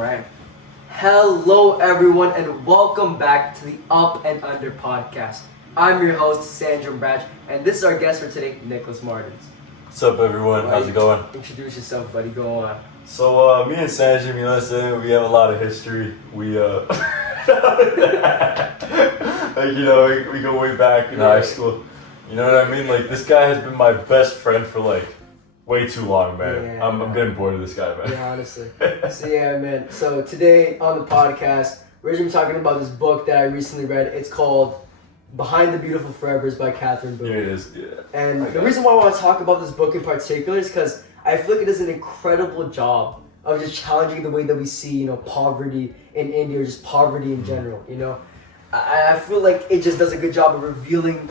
Alright. Hello everyone and welcome back to the Up and Under podcast. I'm your host, Sandra Branch, and this is our guest for today, Nicholas Martins. What's up, everyone? How's it going? Introduce yourself, buddy. Go on. So, me and Sandra, listen, we have a lot of history. We, like, we go way back in high school. You know what I mean? Like, this guy has been my best friend for, like, way too long, man. Yeah, I'm getting bored of this guy, man. Yeah, honestly. Man. So today on the podcast, we're going to be talking about this book that I recently read. It's called Behind the Beautiful Forevers by Catherine Boone. Here it is, yeah. And the reason why I want to talk about this book in particular is because I feel like it does an incredible job of just challenging the way that we see, poverty in India or just poverty in general, I feel like it just does a good job of revealing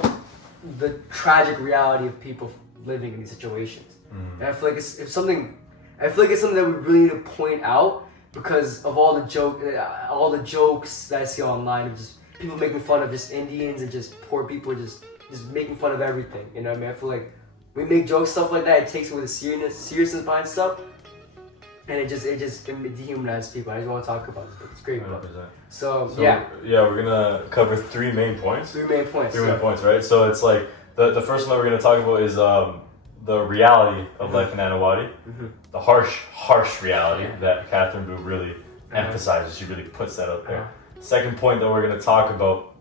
the tragic reality of people living in these situations. And I feel like it's something that we really need to point out because of all the jokes that I see online of just people making fun of just Indians and just poor people just making fun of everything. You know what I mean? I feel like we make jokes, stuff like that, it takes away the seriousness behind stuff. And it dehumanizes people. I just want to talk about it. It's great. 100%. So, yeah, we're gonna cover three main points. Three main points, right? So it's like the first one we're gonna talk about is the reality of life in Anawadi, the harsh reality that Catherine Boone really emphasizes. She really puts that out there. Second point that we're gonna talk about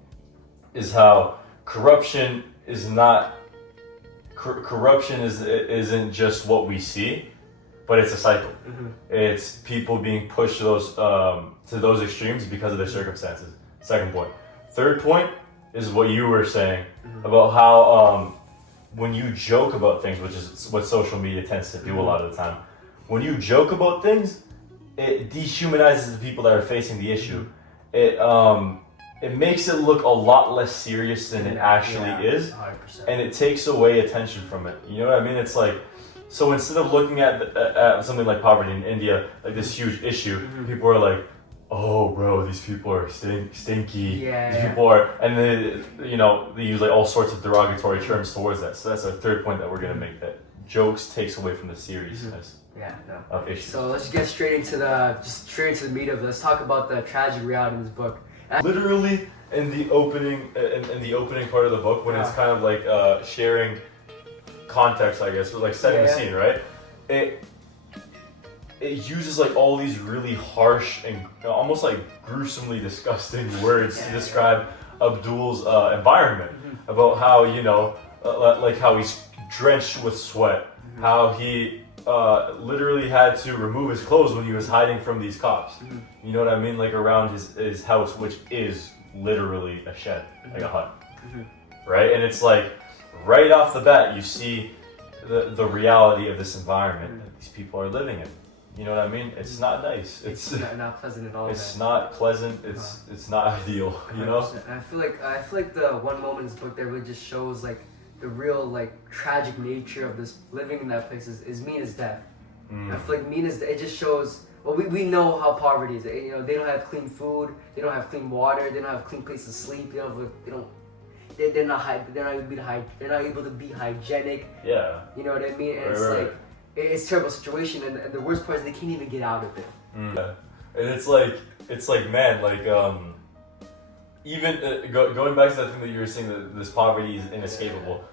is how corruption isn't just what we see, but it's a cycle. It's people being pushed to those extremes because of their circumstances. Second point. Third point is what you were saying about how when you joke about things, which is what social media tends to do a lot of the time, when you joke about things, it dehumanizes the people that are facing the issue. It makes it look a lot less serious than it actually is, 100%. and it takes away attention from it. You know what I mean? It's like, so instead of looking at something like poverty in India, like this huge issue, people are like, oh, bro, these people are stinky. These people are, and they use like all sorts of derogatory terms towards that. So that's our third point that we're gonna make, that jokes takes away from the seriousness of issues. So let's get straight into the meat of it. Let's talk about the tragic reality of this book. Literally in the opening part of the book, when it's kind of like sharing context, I guess, or like setting the scene, right? It uses like all these really harsh and almost like gruesomely disgusting words to describe Abdul's environment, about how like how he's drenched with sweat, how he literally had to remove his clothes when he was hiding from these cops. You know what I mean? Like around his house, which is literally a shed, like a hut, right? And it's like right off the bat, you see the reality of this environment that these people are living in. You know what I mean? It's not nice. It's not pleasant at all. It's not pleasant. It's not ideal. You know. And I feel like the one moment in this book that really just shows like the real like tragic nature of this living in that place is Mina's death. I feel like it just shows. Well, we know how poverty is. They don't have clean food. They don't have clean water. They don't have clean place to sleep. They're not able to be hygienic. Yeah. You know what I mean? And it's a terrible situation, and the worst part is they can't even get out of it. Yeah. And it's like man, like even going back to that thing that you were saying, that this poverty is inescapable.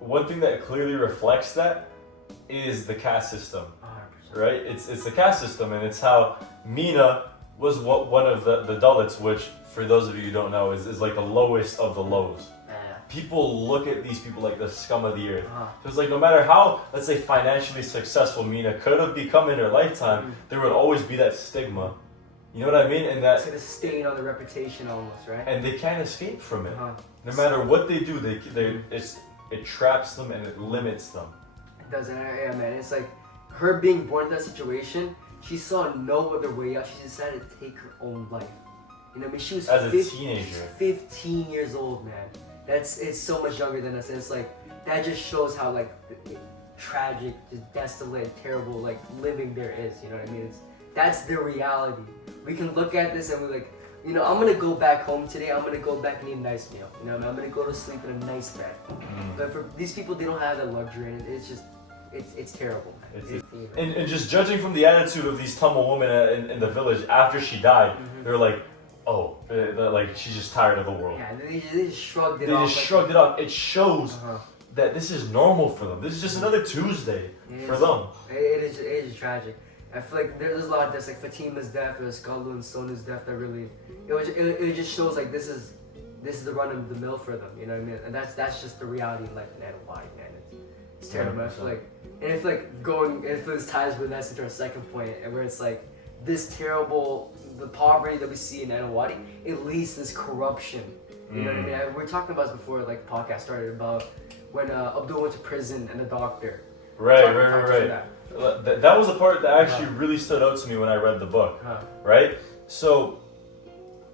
One thing that clearly reflects that is the caste system, 100%. right? It's the caste system, and it's how Mina was one of the Dalits, which for those of you who don't know is like the lowest of the lows. People look at these people like the scum of the earth. So it's like no matter how, let's say, financially successful Mina could have become in her lifetime, there would always be that stigma. You know what I mean? And that it's like a stain on the reputation almost, right? And they can't escape from it. No matter what they do, it traps them and it limits them. It does, man. It's like her being born in that situation. She saw no other way out. She decided to take her own life. You know what I mean? She was as a teenager, 15 years old, man. It's so much younger than us, and it's like that just shows how like tragic, just desolate, terrible like living there is. You know what I mean? That's the reality. We can look at this and we're like, I'm gonna go back home today. I'm gonna go back and eat a nice meal. I'm gonna go to sleep in a nice bed. But for these people, they don't have that luxury, and it's terrible, man. And just judging from the attitude of these Tamil women in the village after she died, they're like, oh, like she's just tired of the world. Yeah, they just shrugged it They off. just shrugged it off. It shows that this is normal for them. This is just another Tuesday for them. It is tragic. I feel like there's a lot of deaths, like Fatima's death or Skalu and Sona's death that really, it just shows like this is the run of the mill for them, you know what I mean? And that's just the reality of life in Adelaide, man. It's terrible. I feel like, and if like if this ties with us into our second point, and where it's like this terrible, the poverty that we see in Adelaide, it leads to this corruption. You know what I mean? We were talking about this before, like podcast started about when Abdul went to prison and the doctor. Right. That was the part that actually really stood out to me when I read the book, right? So,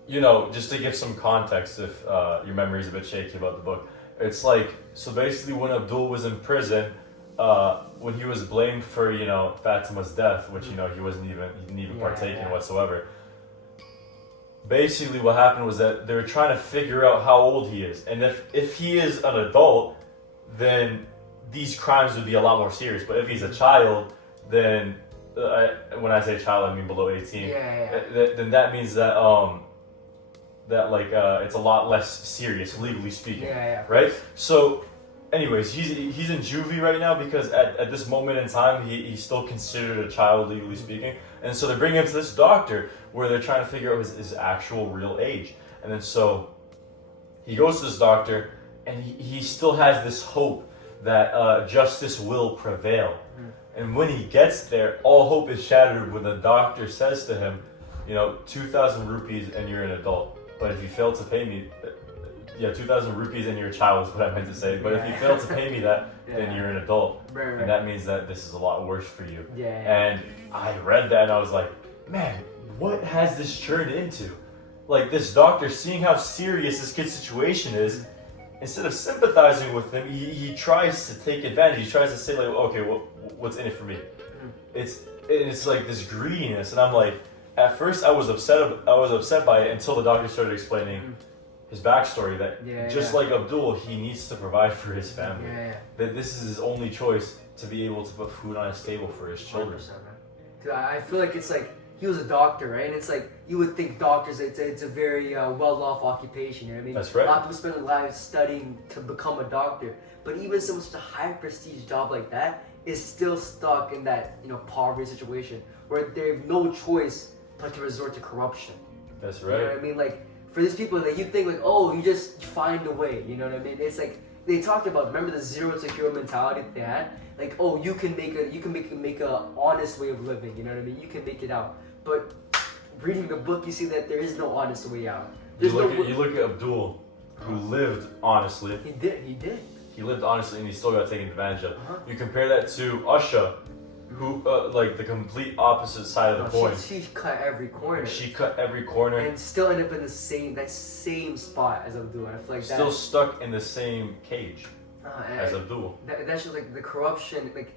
just to give some context, if your memory is a bit shaky about the book, it's like, so basically when Abdul was in prison, when he was blamed for, Fatima's death, which, he didn't even partake in whatsoever. Basically what happened was that they were trying to figure out how old he is. And if he is an adult, then these crimes would be a lot more serious. But if he's a child, then when I say child, I mean below 18. Then that means that it's a lot less serious, legally speaking. Right? So, anyways, he's in juvie right now because at this moment in time, he's still considered a child, legally speaking. And so they bring him to this doctor where they're trying to figure out his actual real age. And then so he goes to this doctor and he still has this hope that justice will prevail. And when he gets there, all hope is shattered when the doctor says to him, 2,000 rupees and you're an adult. But if you fail to pay me, 2,000 rupees and you're a child is what I meant to say. But if you fail to pay me that, then you're an adult. Right. And that means that this is a lot worse for you. And I read that and I was like, man, what has this turned into? Like this doctor, seeing how serious this kid's situation is, instead of sympathizing with him, he tries to take advantage. He tries to say like, okay, well, what's in it for me? It's like this greediness, and I'm like, at first I was upset by it until the doctor started explaining his backstory that just like Abdul, he needs to provide for his family. That this is his only choice to be able to put food on his table for his children. 100%, man. Dude, I feel like it's like he was a doctor, right? And it's like you would think doctors, it's a very well-off occupation. You know what I mean? That's right. A lot of people spend their lives studying to become a doctor, but even someone such a high prestige job like that is still stuck in that poverty situation where they have no choice but to resort to corruption. That's right. You know what I mean? Like for these people that you think like, oh, you just find a way. You know what I mean? It's like they talked about. Remember the zero to hero mentality that they had? Like, oh, you can make a honest way of living. You know what I mean? You can make it out. But reading the book, you see that there is no honest way out. You look at Abdul, who lived honestly. He did. He lived honestly, and he still got taken advantage of. You compare that to Usha, who like the complete opposite side of the coin. She cut every corner. She cut every corner, and still ended up in that same spot as Abdul. I feel like still stuck in the same cage as Abdul. That's just like the corruption. Like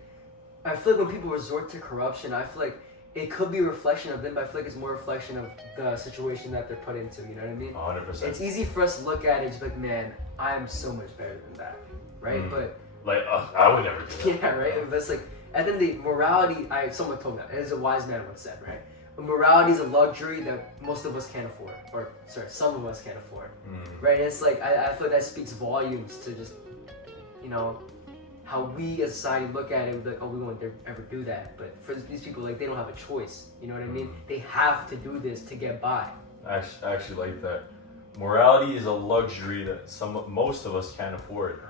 I feel like when people resort to corruption, I feel like it could be a reflection of them, but I feel like it's more a reflection of the situation that they're put into. You know what I mean? 100%. It's easy for us to look at it and just be like, man, I'm so much better than that, right? But like I would never do that. Yeah, right. But it's like, and then the morality. Someone told me that. As a wise man once said, right? Morality is a luxury that most of us can't afford, or sorry, some of us can't afford, right? And it's like I feel like that speaks volumes to just, how we as a society look at it. Like, oh, we won't ever do that. But for these people, like, they don't have a choice. You know what I mean? They have to do this to get by. I actually like that. Morality is a luxury that most of us can't afford.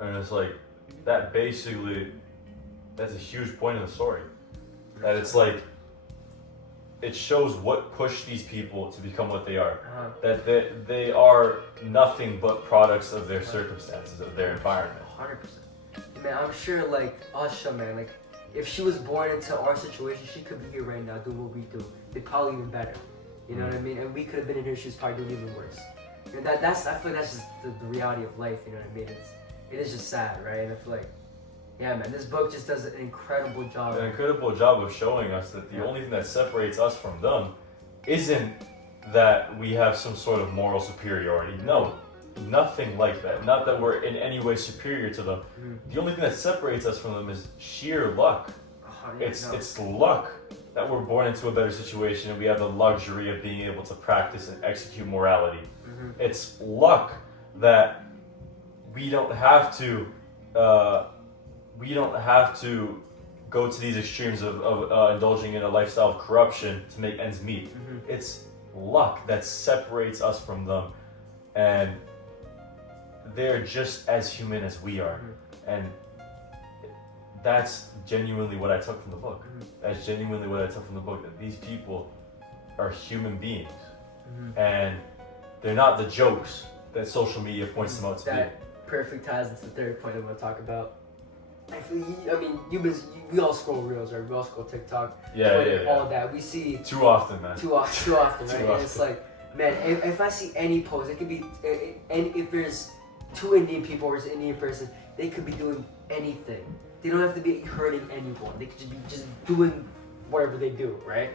And it's like, that's a huge point in the story. That it's like, it shows what pushed these people to become what they are. That they are nothing but products of their circumstances, of their environment. 100%. Man, I'm sure like Asha, man, like if she was born into our situation, she could be here right now doing what we do. They'd probably even better. You know what I mean? And we could have been in her shoes, probably doing even worse. And I feel like that's just the reality of life. You know what I mean? It is just sad, right? And I feel like, yeah, man, this book just does an incredible job. An incredible job of showing us that the only thing that separates us from them isn't that we have some sort of moral superiority. No, nothing like that. Not that we're in any way superior to them. The only thing that separates us from them is sheer luck. It's luck that we're born into a better situation and we have the luxury of being able to practice and execute morality. It's luck that we don't have to go to these extremes of indulging in a lifestyle of corruption to make ends meet. It's luck that separates us from them, and they're just as human as we are. And that's genuinely what I took from the book. That's genuinely what I took from the book, that these people are human beings. And they're not the jokes that social media points them out to that perfect ties into the third point I'm going to talk about. We all scroll Reels, right? We all scroll TikTok, Twitter, all that. We see too often, man. Too often, right? And it's like, man, if I see any post, it could be, and if there's two Indian people or an Indian person, they could be doing anything. They don't have to be hurting anyone. They could just be doing whatever they do, right?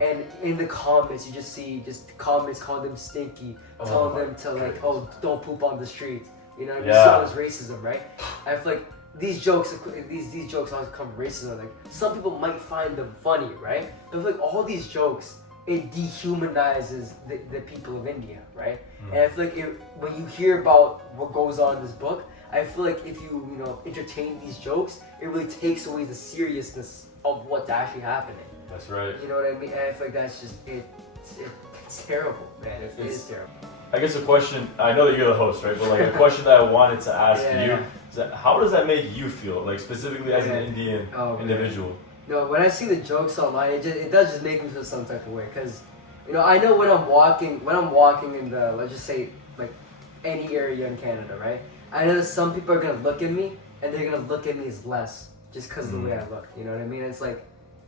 And in the comments, you just see comments calling them stinky, telling them to like, oh, don't poop on the streets. You know, so it's racism, right? I feel like these jokes always come from racism. Like, some people might find them funny, right? But I feel like all these jokes, it dehumanizes the people of India, right? And I feel like when you hear about what goes on in this book, I feel like if you entertain these jokes, it really takes away the seriousness of what's actually happening. That's right. You know what I mean? And I feel like that's just it's terrible, man. It is terrible. I guess a question, I know that you're the host, right? But like a question that I wanted to ask you is that how does that make you feel? Like specifically as an Indian individual? No, when I see the jokes online, it does just make me feel some type of way. Cause I know when I'm walking in the, let's just say like any area in Canada, right? I know that some people are gonna look at me and they're gonna look at me as less just because of the way I look. You know what I mean? It's like,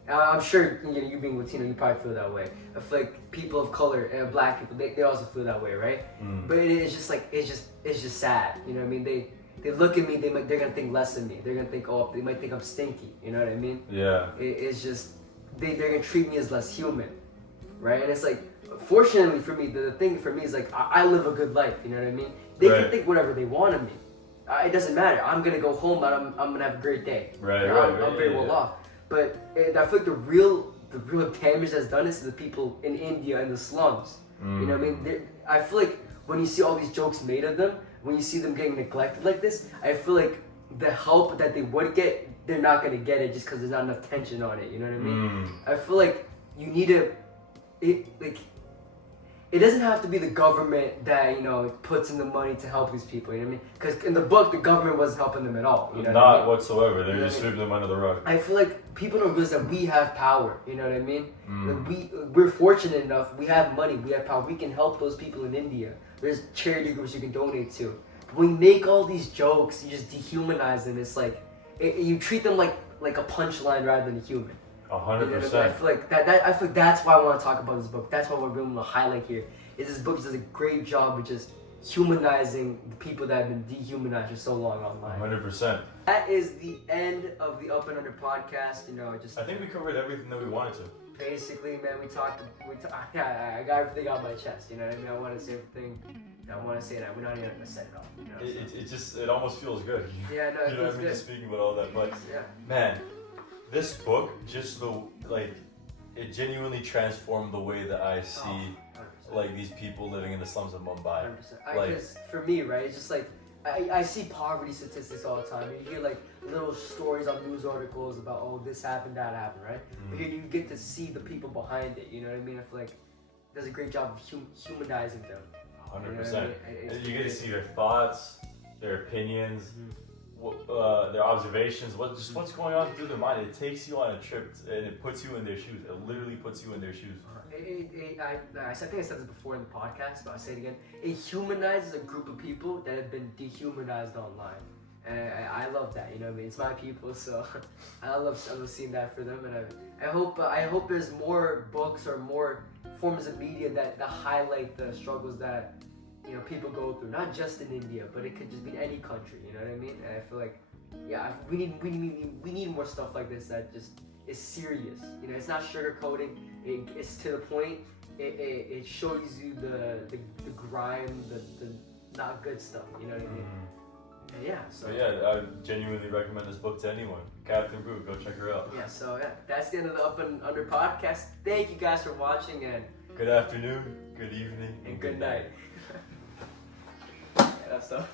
I'm sure you being Latino, you probably feel that way. I feel like people of color and black people, they also feel that way, right? But it's just like it's just sad. You know what I mean? They look at me, they're gonna think less of me. They're gonna think, they might think I'm stinky. You know what I mean? Yeah. It's just they're gonna treat me as less human, right? And it's like, fortunately for me, the thing for me is like I live a good life. You know what I mean? They can think whatever they want of me. It doesn't matter. I'm gonna go home and I'm gonna have a great day. I'm very well off. But I feel like the real damage that's done is to the people in India and the slums. You know what I mean? I feel like when you see all these jokes made of them, when you see them getting neglected like this, I feel like the help that they would get, they're not gonna get it just because there's not enough tension on it. You know what I mean? I feel like you need it doesn't have to be the government that puts in the money to help these people. You know what I mean? Because in the book, the government wasn't helping them at all. You know not what I mean? whatsoever. They're just sweeping them under the rug. I feel like people don't realize that we have power. You know what I mean? Like we're fortunate enough. We have money. We have power. We can help those people in India. There's charity groups you can donate to. But when you make all these jokes, you just dehumanize them. It's like you treat them like a punchline rather than a human. 100%. I feel like I feel like that's why I want to talk about this book. That's why we're going to highlight here. Is this book does a great job of just humanizing the people that have been dehumanized for so long online. 100%. That is the end of the Up and Under podcast. I think we covered everything that we wanted to. Basically, man, I got everything on my chest. You know what I mean? I want to say everything. I want to say that we're not even gonna set it up. It almost feels good. Yeah, no, it feels good. Just speaking about all that, but man, this book it genuinely transformed the way that I see like these people living in the slums of Mumbai. 100%. Because for me, right, it's just like I see poverty statistics all the time. You hear like little stories on news articles about this happened, that happened, right? But here you get to see the people behind it. You know what I mean? I feel like it does a great job of humanizing them. 100%. You know what I mean? You get to see their thoughts, their opinions, their observations, what's going on through their mind. It takes you on a trip and it puts you in their shoes. It literally puts you in their shoes. I think I said this before in the podcast, but I'll say it again. It humanizes a group of people that have been dehumanized online. And I love that, you know what I mean? It's my people, so I love seeing that for them. And I hope there's more books or more forms of media that highlight the struggles that people go through, not just in India, but it could just be in any country. You know what I mean? And I feel like, we need more stuff like this that just is serious. It's not sugarcoating. It's to the point. It shows you the grime, the not good stuff. You know what I mean? Mhm. And yeah. So So yeah, I genuinely recommend this book to anyone. Captain Brew, go check her out. yeah. So yeah, that's the end of the Up and Under podcast. Thank you guys for watching and Good afternoon, good evening, good night. Yeah, that's stuff.